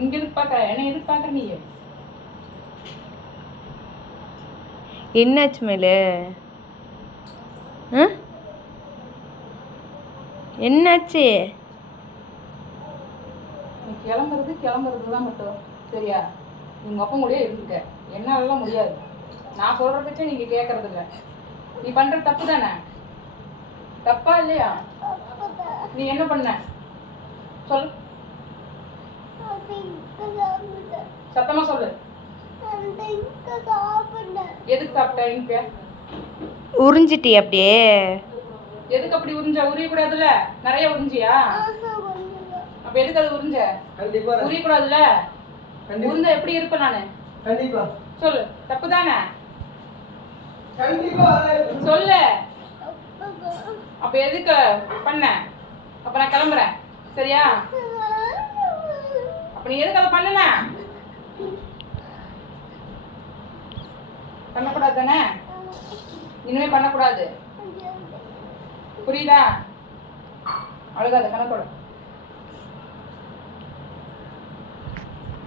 இங்க எதிர்பார்க்கற என்ன எதிர்பார்க்கற நீ? என்னாச்சு மேலே? என்னாச்சு? நீ கிளம்புறது தான் மட்டும் சரியா? உங்க அப்பா கூடயே இருந்துக்க. என்னாலலாம் முடியாது. நான் சொல்ற பட்சம் நீங்க கேட்கறது இல்ல. நீ பண்ற தப்பு தானே? தப்பா இல்லையா? நீ என்ன பண்ண சொல்லு, சத்தமா சொல்லு. எதுக்கு சாப்பிட்ட? உறிஞ்சிட்டி அப்படியே? எதுக்கு அப்படி உறிஞ்ச? உரிய கூடாதுல்ல? நிறைய உறிஞ்சியா? அப்ப எதுக்கு அது உறிஞ்ச? உரிய கூடாதுல்ல? உறிஞ்ச எப்படி இருப்பேன் நானு? கண்டிப்பா சொல்லு. தப்பு தானே? கண்டிப்பா சொல்லு. அப்ப எதுக்கு பண்ண? அப்ப நான் கிளம்புறேன் சரியா? அப்ப நீ எதுக்கு அதை பண்ணுன? பண்ணக்கூடாது தானே? இனிமே பண்ணக்கூடாது. புரியுதா? அழுகாத, கணக்கோட.